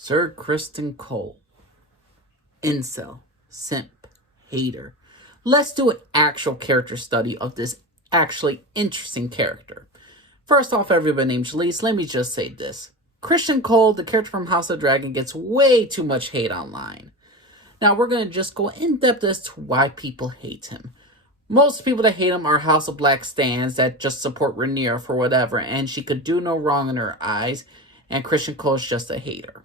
Sir Criston Cole. Incel. Simp. Hater. Let's do an actual character study of this actually interesting character. First off, everybody named Jalise, let me just say this. Criston Cole, the character from House of Dragon, gets way too much hate online. Now, we're going to just go in-depth as to why people hate him. Most people that hate him are House of Black stans that just support Rhaenyra for whatever, and she could do no wrong in her eyes, and Criston Cole is just a hater.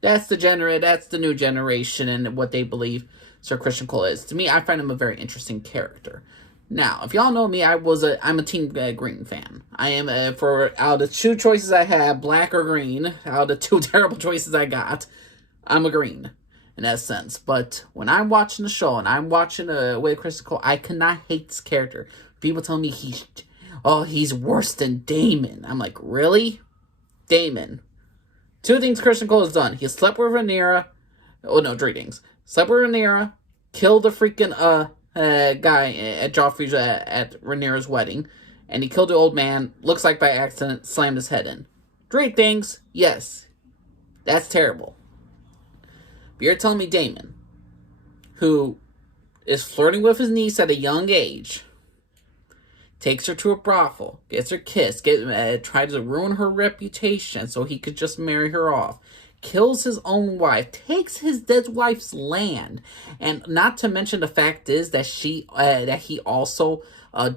That's the new generation and what they believe Sir Criston Cole is. To me, I find him a very interesting character. Now, if y'all know me, I'm a Team Green fan. I am, out of the two choices I have, black or green, out of the two terrible choices I got, I'm a green, in that sense. But when I'm watching the show, and I'm watching with Criston Cole, I cannot hate this character. People tell me he's worse than Daemon. I'm like, really? Daemon. Two things Criston Cole has done. He slept with Rhaenyra. Oh, no, three things. Slept with Rhaenyra, killed the freaking, guy at Joffrey's at Rhaenyra's wedding, and he killed the old man, looks like by accident, slammed his head in. Three things, yes. That's terrible. But you're telling me Daemon, who is flirting with his niece at a young age, takes her to a brothel, gets her kissed, tries to ruin her reputation so he could just marry her off, kills his own wife, takes his dead wife's land, and not to mention the fact is that he also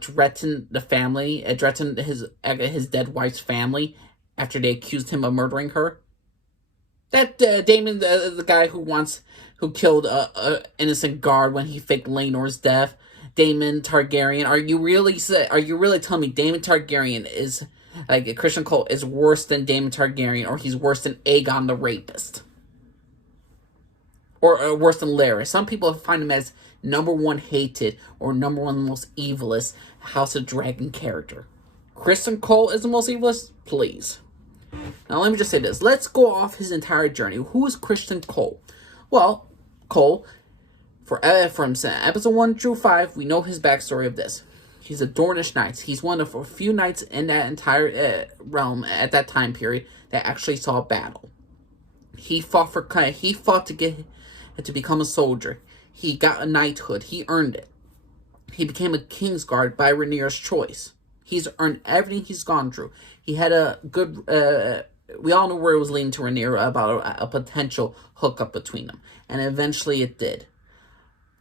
threatened the family, threatened his dead wife's family after they accused him of murdering her. That Daemon, the guy who killed a innocent guard when he faked Laenor's death, Daemon Targaryen. Are you really telling me Daemon Targaryen is like Criston Cole is worse than Daemon Targaryen, or he's worse than Aegon the Rapist, or worse than Larys? Some people find him as number one hated or number one most evilest House of Dragon character. Criston Cole is the most evilest? Please. Now let me just say this. Let's go off his entire journey. Who is Criston Cole? Well, Cole, from episode 1 through 5, we know his backstory of this. He's a Dornish knight. He's one of a few knights in that entire realm at that time period that actually saw battle. He fought to become a soldier. He got a knighthood. He earned it. He became a Kingsguard by Rhaenyra's choice. He's earned everything he's gone through. He had a good... we all know where it was leading to Rhaenyra about a potential hookup between them. And eventually it did.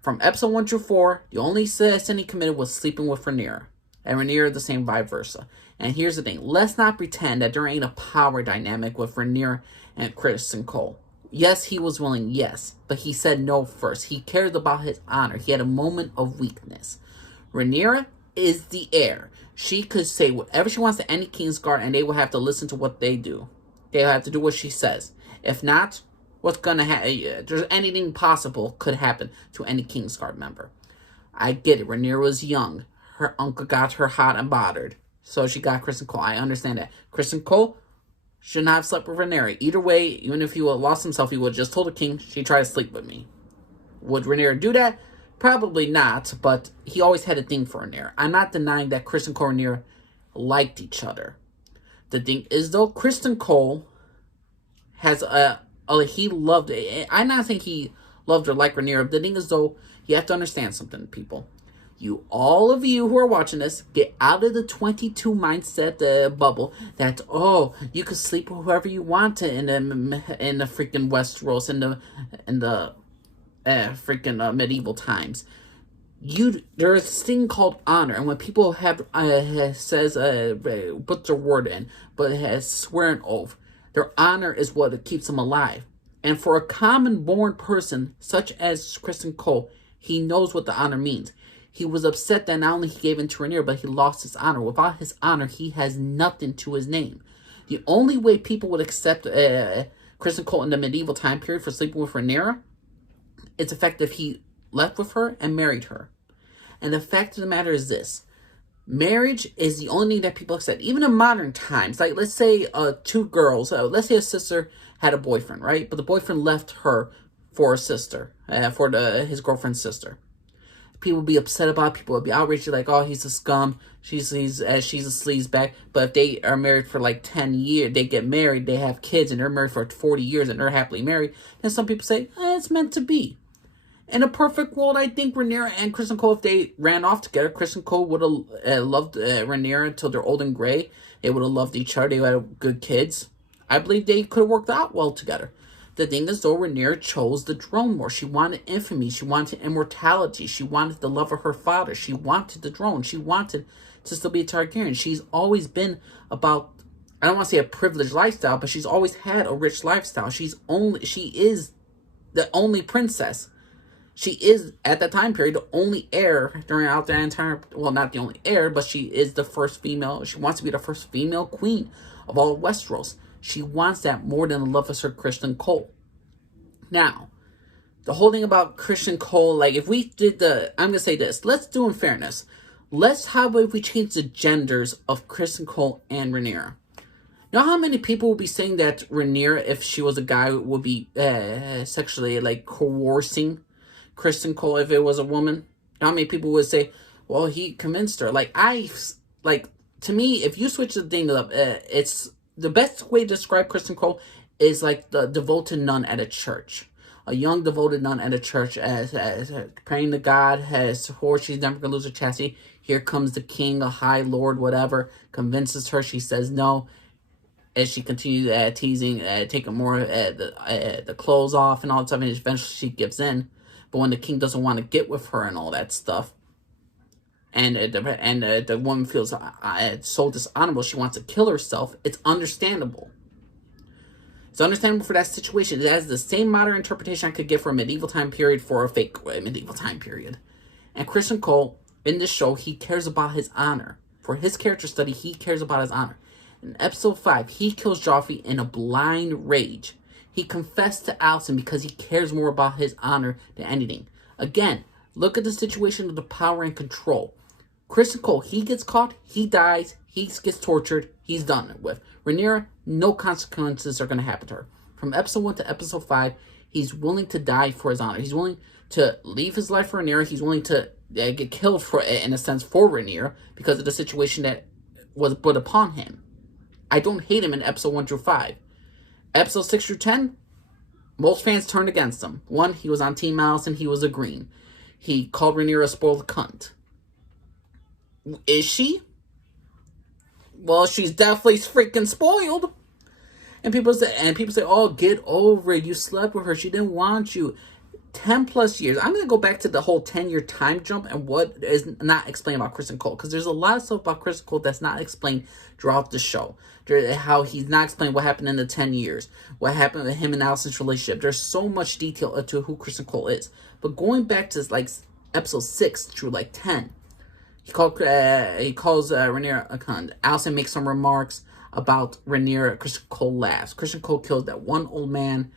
From episode 1 through 4, the only sin he committed was sleeping with Rhaenyra. And Rhaenyra the same vice versa. And here's the thing. Let's not pretend that there ain't a power dynamic with Rhaenyra and Criston Cole. Yes, he was willing, yes. But he said no first. He cared about his honor. He had a moment of weakness. Rhaenyra is the heir. She could say whatever she wants to any Kingsguard, and they will have to listen to what they do. They have to do what she says. If not, what's going to happen? There's anything possible could happen to any Kingsguard member. I get it. Rhaenyra was young. Her uncle got her hot and bothered. So she got Criston Cole. I understand that. Criston Cole should not have slept with Rhaenyra. Either way, even if he would have lost himself, he would have just told the king, she tried to sleep with me. Would Rhaenyra do that? Probably not, but he always had a thing for Rhaenyra. I'm not denying that Criston Cole and Rhaenyra liked each other. The thing is, though, Criston Cole has he loved it. I'm not saying he loved her like Rhaenyra. The thing is, though, you have to understand something, people. All of you who are watching this, get out of the 22 mindset bubble that, oh, you can sleep with whoever you want to in the freaking Westeros, in the freaking medieval times. There's this thing called honor, and when people have says put their word in, but has swear an oath, their honor is what keeps them alive. And for a common born person such as Criston Cole, he knows what the honor means. He was upset that not only he gave in to Rhaenyra, but he lost his honor. Without his honor, he has nothing to his name. The only way people would accept Criston Cole in the medieval time period for sleeping with Rhaenyra, it's the fact that he left with her and married her. And the fact of the matter is this. Marriage is the only thing that people accept. Even in modern times, like let's say two girls, let's say a sister had a boyfriend, right? But the boyfriend left her for a sister, his girlfriend's sister. people would be upset about it. People would be outraged, like, oh, he's a scum. She's a sleazebag. But if they are married for like 10 years, they get married, they have kids, and they're married for 40 years, and they're happily married, then some people say, it's meant to be. In a perfect world, I think Rhaenyra and Criston Cole, if they ran off together, Criston Cole would have loved Rhaenyra until they're old and gray. They would have loved each other. They would have good kids. I believe they could have worked out well together. The thing is, though, Rhaenyra chose the throne more. She wanted infamy. She wanted immortality. She wanted the love of her father. She wanted the throne. She wanted to still be a Targaryen. She's always been about, I don't want to say a privileged lifestyle, but she's always had a rich lifestyle. She is the only princess. She is, at that time period, the only heir throughout the entire, well, not the only heir, but she is the first female. She wants to be the first female queen of all Westeros. She wants that more than the love of Sir Criston Cole. Now, the whole thing about Criston Cole, like, if we did I'm going to say this. Let's do in fairness. How about if we change the genders of Criston Cole and Rhaenyra? You know how many people would be saying that Rhaenyra, if she was a guy, would be sexually, like, coercing Criston Cole if it was a woman? How many people would say, well, he convinced her? To me, if you switch the thing up, it's the best way to describe Criston Cole is like the devoted nun at a church. A young devoted nun at a church as praying to God, has swore she's never going to lose her chastity. Here comes the king, a high lord, whatever, convinces her. She says no. As she continues teasing, taking more the clothes off and all that stuff, and eventually she gives in. But when the king doesn't want to get with her and all that stuff, and the woman feels so dishonorable, she wants to kill herself, it's understandable. It's understandable for that situation. It has the same modern interpretation I could give for a medieval time period for a fake medieval time period. And Criston Cole, in this show, he cares about his honor. For his character study, he cares about his honor. In episode 5, he kills Joffrey in a blind rage. He confessed to Alicent because he cares more about his honor than anything. Again, look at the situation of the power and control. Criston Cole, he gets caught, he dies, he gets tortured, he's done with. Rhaenyra, no consequences are going to happen to her. From episode 1 to episode 5, he's willing to die for his honor. He's willing to leave his life for Rhaenyra. He's willing to get killed, in a sense, for Rhaenyra because of the situation that was put upon him. I don't hate him in episode 1 through 5. Episode 6 through 10, most fans turned against him. 1, he was on Team Alicent, he was agreeing. He called Rhaenyra a spoiled cunt. Is she? Well, she's definitely freaking spoiled. And people say, oh, get over it. You slept with her. She didn't want you. 10 plus years. I'm going to go back to the whole 10-year time jump and what is not explained about Criston Cole. Because there's a lot of stuff about Criston Cole that's not explained throughout the show. How he's not explained what happened in the 10 years. What happened with him and Alicent's relationship. There's so much detail into who Criston Cole is. But going back to like episode 6 through like 10. He calls Rhaenyra a cunt. Alicent makes some remarks about Rhaenyra. Criston Cole laughs. Criston Cole kills that one old man.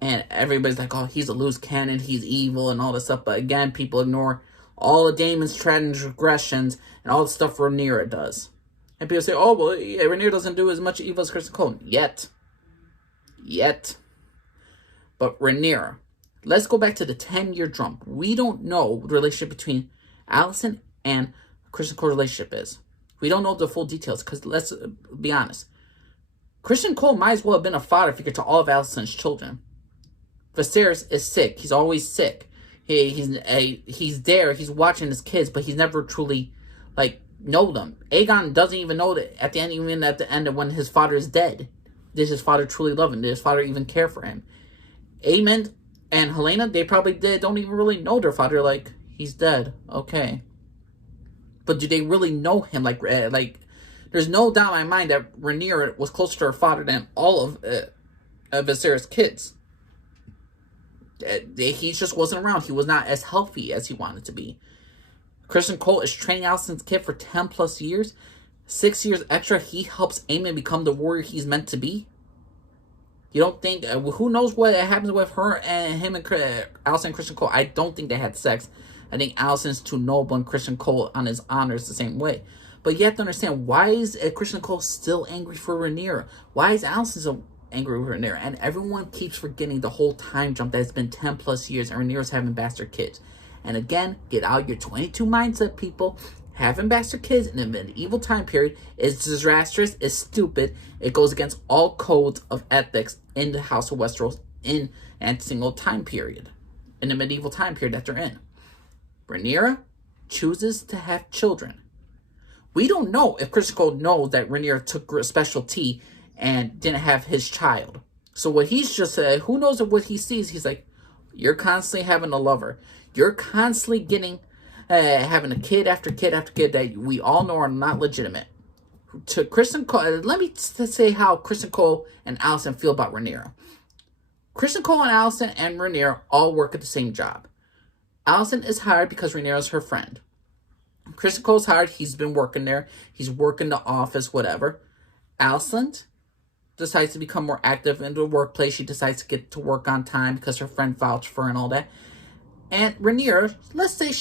And everybody's like, oh, he's a loose cannon. He's evil and all this stuff. But again, people ignore all of Daemon's transgressions and all the stuff Rhaenyra does. And people say, oh, well, yeah, Rhaenyra doesn't do as much evil as Criston Cole. Yet. But Rhaenyra. Let's go back to the 10-year jump. We don't know what the relationship between Alicent and Criston Cole's relationship is. We don't know the full details because let's be honest. Criston Cole might as well have been a father figure to all of Alicent's children. Viserys is sick. He's always sick. He's there. He's watching his kids, but he's never truly know them. Aegon doesn't even know that even at the end of when his father is dead. Does his father truly love him? Does his father even care for him? Aemond and Helena, they probably don't even really know their father. Like, he's dead. Okay. But do they really know him? There's no doubt in my mind that Rhaenyra was closer to her father than all of Viserys' kids. He just wasn't around. He was not as healthy as he wanted to be. Criston Cole is training Alicent's kid for 10 plus years. 6 years extra, he helps Aemond become the warrior he's meant to be. You don't think, who knows what happens with her and him and Alicent and Criston Cole? I don't think they had sex. I think Alicent's too noble and Criston Cole on his honor is the same way. But you have to understand, why is Criston Cole still angry for Rhaenyra? Why is Alicent so angry with Rhaenyra? And everyone keeps forgetting the whole time jump that has been 10 plus years and Rhaenyra's having bastard kids. And again, get out your 22 mindset, people. Having bastard kids in a medieval time period is disastrous, is stupid. It goes against all codes of ethics in the House of Westeros in a single time period, in the medieval time period that they're in. Rhaenyra chooses to have children. We don't know if Criston Cole knows that Rhaenyra took a special tea and didn't have his child. So what he's just said, who knows what he sees? He's like, you're constantly having a lover. You're constantly getting, having a kid after kid after kid that we all know are not legitimate. To Criston Cole, let me say how Criston Cole and Alicent feel about Rhaenyra. Criston Cole and Alicent and Rhaenyra all work at the same job. Alicent is hired because Rhaenyra is her friend. Criston Cole's hired. He's been working there. He's working the office, whatever. Alicent decides to become more active in the workplace. She decides to get to work on time because her friend vouched for her and all that. And Rhaenyra, let's say her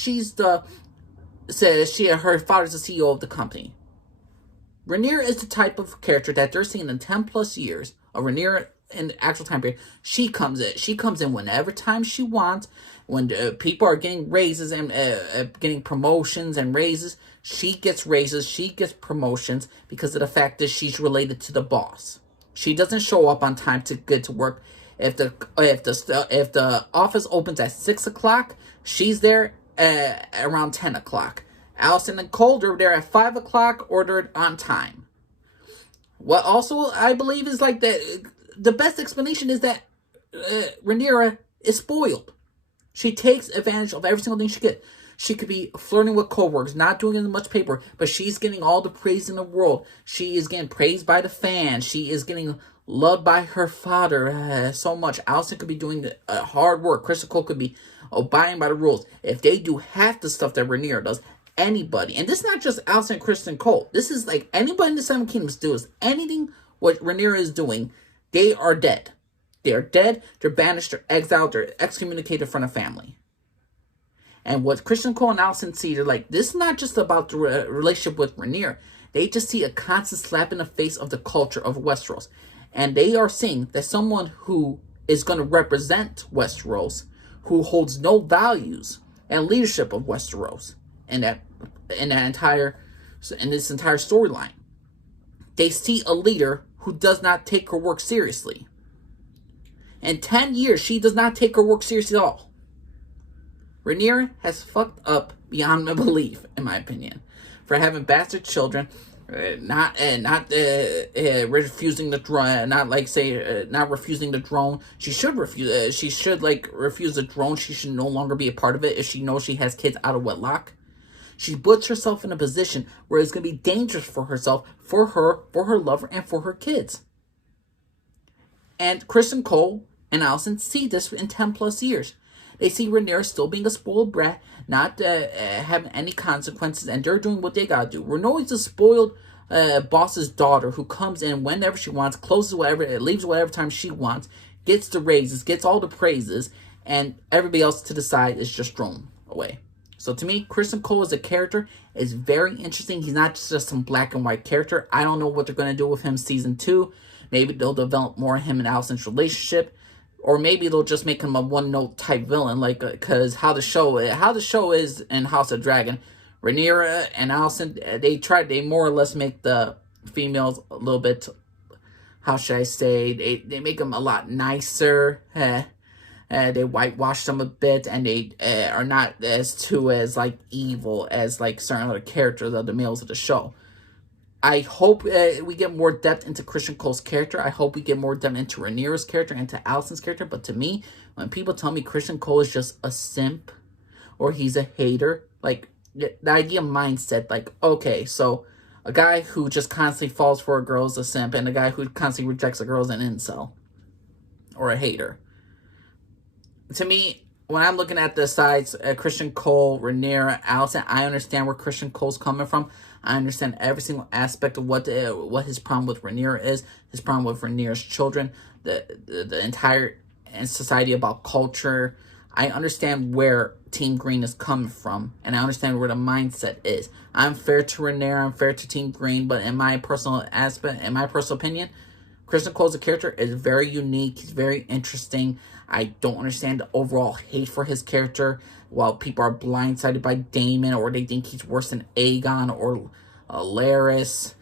father's the CEO of the company. Rhaenyra is the type of character that they're seeing in 10 plus years of Rhaenyra in the actual time period. She comes in whenever time she wants. When people are getting raises and getting promotions and raises, she gets raises, she gets promotions because of the fact that she's related to the boss. She doesn't show up on time to get to work. If the office opens at 6 o'clock, she's there around 10 o'clock. Alicent and Cole are there at 5 o'clock, or they're on time. What also I believe is like the best explanation is that Rhaenyra is spoiled. She takes advantage of every single thing she gets. She could be flirting with coworkers, not doing as much paper, but she's getting all the praise in the world. She is getting praised by the fans. She is getting loved by her father so much. Alicent could be doing hard work. Criston Cole could be abiding by the rules. If they do half the stuff that Rhaenyra does, anybody, and this is not just Alicent and Criston Cole, this is like anybody in the Seven Kingdoms does anything what Rhaenyra is doing, they are dead. They are dead, they're banished, they're exiled, they're excommunicated from the family. And what Criston Cole and Alicent see, they're like, this is not just about the relationship with Rhaenyra. They just see a constant slap in the face of the culture of Westeros. And they are seeing that someone who is going to represent Westeros, who holds no values and leadership of Westeros in this entire storyline. They see a leader who does not take her work seriously. In 10 years, she does not take her work seriously at all. Rhaenyra has fucked up beyond belief, in my opinion, for having bastard children, not refusing the throne, not refusing the throne. She should refuse. She should refuse the throne. She should no longer be a part of it if she knows she has kids out of wedlock. She puts herself in a position where it's going to be dangerous for herself, for her lover, and for her kids. And Criston Cole and Alicent see this in 10 plus years. They see Rhaenyra still being a spoiled brat, not having any consequences, and they're doing what they gotta do. Rhaenyra's a spoiled boss's daughter who comes in whenever she wants, closes whatever, leaves whatever time she wants, gets the raises, gets all the praises, and everybody else to the side is just thrown away. So to me, Criston Cole as a character is very interesting. He's not just some black and white character. I don't know what they're going to do with him season 2. Maybe they'll develop more of him and Alicent's relationship. Or maybe they'll just make him a one-note type villain, because how the show is in House of Dragon. Rhaenyra and Alicent, they more or less make the females a little bit, how should I say, they make them a lot nicer. They whitewash them a bit, and they are not as evil as certain other characters of the males of the show. I hope we get more depth into Criston Cole's character. I hope we get more depth into Rhaenyra's character, into Alicent's character. But to me, when people tell me Criston Cole is just a simp or he's a hater, the idea mindset, okay, so a guy who just constantly falls for a girl is a simp, and a guy who constantly rejects a girl is an incel or a hater. To me, when I'm looking at the sides, Criston Cole, Rhaenyra, Alicent, I understand where Criston Cole's coming from. I understand every single aspect of what his problem with Rhaenyra is, his problem with Rhaenyra's children, the entire society about culture. I understand where Team Green is coming from, and I understand where the mindset is. I'm fair to Rhaenyra, I'm fair to Team Green, but in my personal opinion, Criston Cole as a character is very unique. He's very interesting. I don't understand the overall hate for his character. While people are blindsided by Daemon, or they think he's worse than Aegon or Laris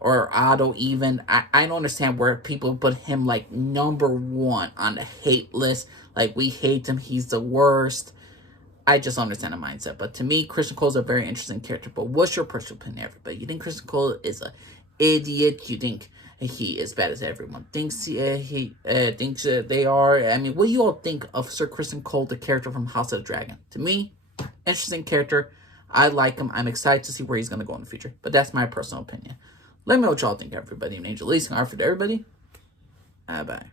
or Otto even. I don't understand where people put him like #1 on the hate list. Like, we hate him, he's the worst. I just understand the mindset. But to me, Criston Cole is a very interesting character. But what's your personal opinion, everybody? You think Criston Cole is an idiot? You think he is bad as everyone thinks thinks they are? I mean, what do you all think of Sir Criston Cole, the character from House of the Dragon? To me, interesting character. I like him. I'm excited to see where he's going to go in the future. But that's my personal opinion. Let me know what y'all think, everybody. I'm Angel Lee. For everybody. Bye.